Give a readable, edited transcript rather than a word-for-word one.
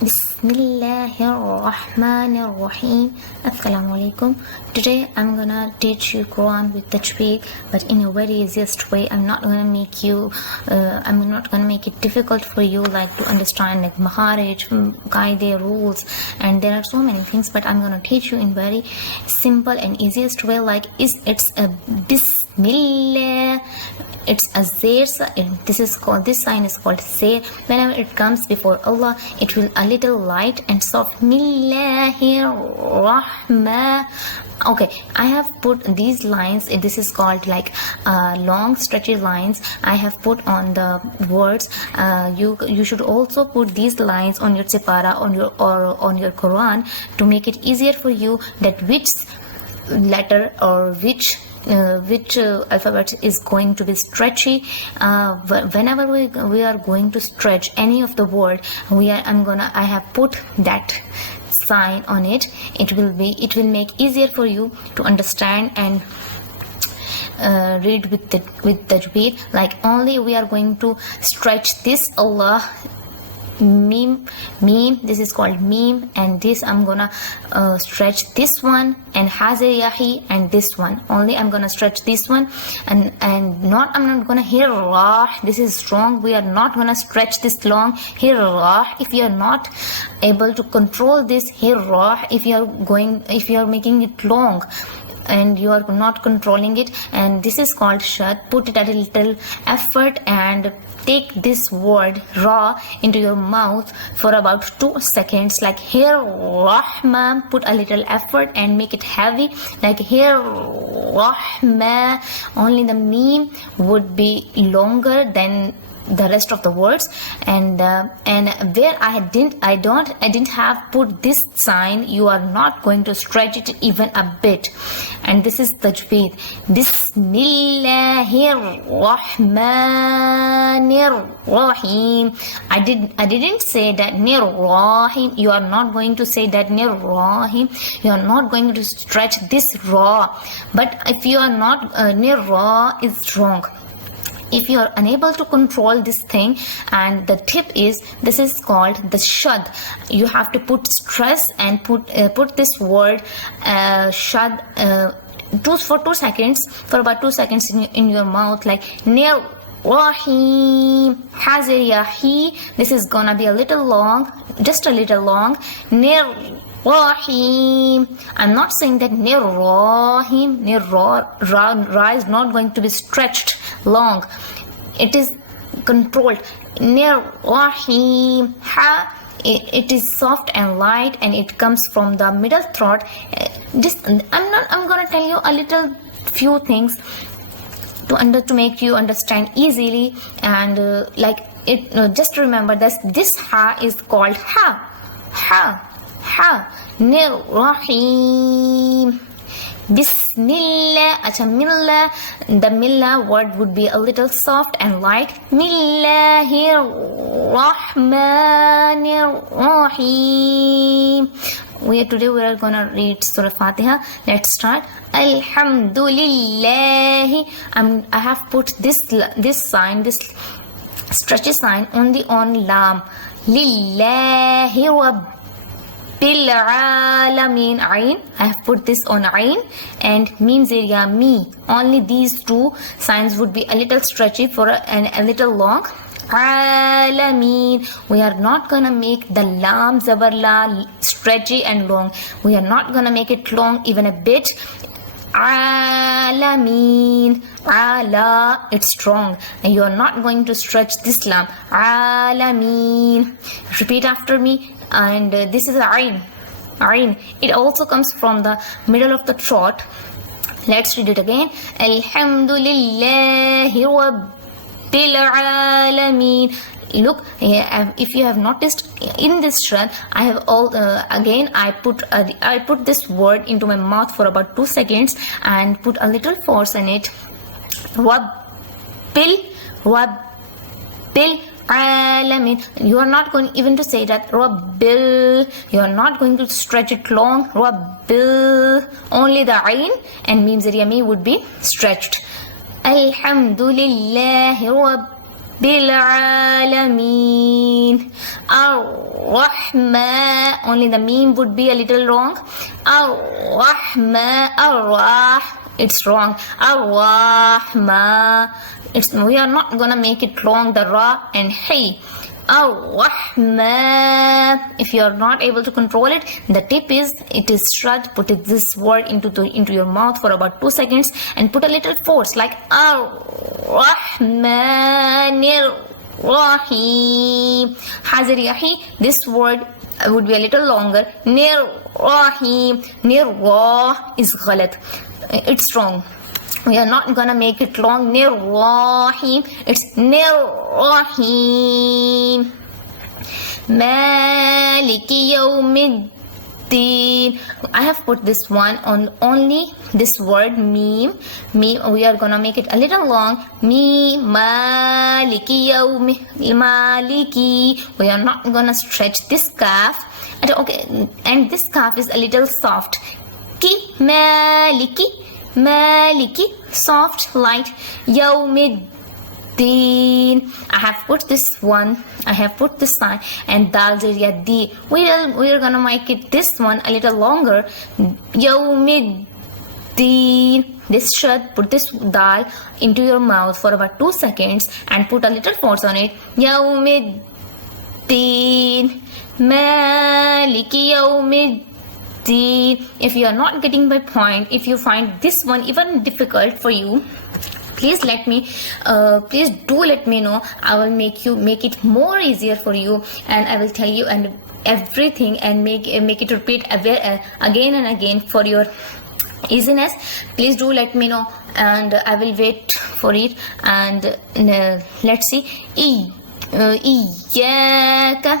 Bismillahirrahmanirrahim. Assalamu alaikum. Today I'm gonna teach you Quran with tajweed, but in a very easiest way. I'm not gonna make it difficult for you, like to understand like makharij, kaide, rules, and there are so many things. But I'm gonna teach you in very simple and easiest way. Like it's a Bismillah. It's a zir. This sign is called zir. Whenever it comes before Allah, it will a little light and soft. Millahir-Rahman. Okay, I have put these lines. This is called like long stretchy lines. I have put on the words. You should also put these lines on your sipara, on your Quran, to make it easier for you that which letter or which alphabet is going to be stretchy. Whenever we are going to stretch any of the word, I have put that sign on it. It will make easier for you to understand and read with tajweed. Like only we are going to stretch this Allah meme, this is called meme, and this I'm gonna stretch this one, and hazir-yahi, and this one only I'm gonna stretch this one, and I'm not gonna hear rah. This is strong. We are not gonna stretch this long. Hear rah. If you are not able to control this, hear rah. If you are making it long and you are not controlling it, and this is called shad. Put it at a little effort and take this word ra into your mouth for about 2 seconds, like here rahman. Put a little effort and make it heavy, like here rahman. Only the meme would be longer than the rest of the words, and where I didn't have put this sign, you are not going to stretch it even a bit. And this is tajweed. Bismillahirrahmanirrahim. I didn't say that nirrahim. You are not going to say that nirrahim. You are not going to stretch this ra. But if you are not nirra is wrong. If you are unable to control this thing, and the tip is, this is called the shad. You have to put stress and put this word shad for 2 seconds, for about 2 seconds in your mouth, like near Rahim, hazir-yahi. This is gonna be a little long, just a little long. Near Rahim. I'm not saying that near Rahim, near ra is not going to be stretched long. It is controlled. Near Rahim, ha. It is soft and light, and it comes from the middle throat. I'm gonna tell you a little few things to make you understand easily, and just remember that this ha is called ha. Nir-Rahim. Bismillah. Millah. The millah word would be a little soft and light. Millahir-Rahmanir-Rahim. Today we are gonna read surah fatiha. Let's start. Alhamdulillah. I have put this sign, this stretchy sign, only on lam. Lillahi Rabbil Alameen. Ain. I have put this on ain, and mim zir me. Only these two signs would be a little stretchy and a little long. Alameen. We are not gonna make the lam zabar la stretchy and long. We are not gonna make it long even a bit. Alameen. Ala, it's strong, and you are not going to stretch this lam. Alameen. Repeat after me. And this is ain. It also comes from the middle of the throat. Let's read it again. Alhamdulillahi Rabbil Alameen. Look, if you have noticed, in this shad, I have I put this word into my mouth for about 2 seconds and put a little force in it. Rabbil Alamin. You are not going even to say that Rabbil. You are not going to stretch it long. Rabbil. Only the ain and mim zir yami would be stretched. Alhamdulillahi Alameen. Ar-Rahman. Only the meme would be a little wrong. Ar-Rahman. Ar-Rah. It's wrong. Ar-Rahman. We are not gonna make it long, the Ra and Hey. Ar-Rahman. If you are not able to control it, the tip is, it is short. Put this word into your mouth for about 2 seconds and put a little force, like Ar-Rahmanir Rahim. Hazir Yahi. This word would be a little longer. Nir Rahim. Nir Rah is ghalat. It's wrong. We are not gonna make it long. Nir Rahim. It's Nir Rahim. Maliki Yawmiddin. I have put this one on only this word meme. Meme. We are gonna make it a little long. Me Maliki Maliki. We are not gonna stretch this calf. And okay, and this calf is a little soft. Ki Maliki. Maliki, soft, light. Yawmiddin. I have put this one. I have put this sign, and dal zeriya di. We are gonna make it this one a little longer. Yawmiddin. This should put this dal into your mouth for about 2 seconds and put a little force on it. Yawmiddin. Maliki Yawmiddin. If you are not getting my point, if you find this one even difficult for you, please do let me know. I will make it more easier for you, and I will tell you and everything, and make it repeat again and again for your easiness. Please do let me know, and I will wait for it. And let's see. Iyaka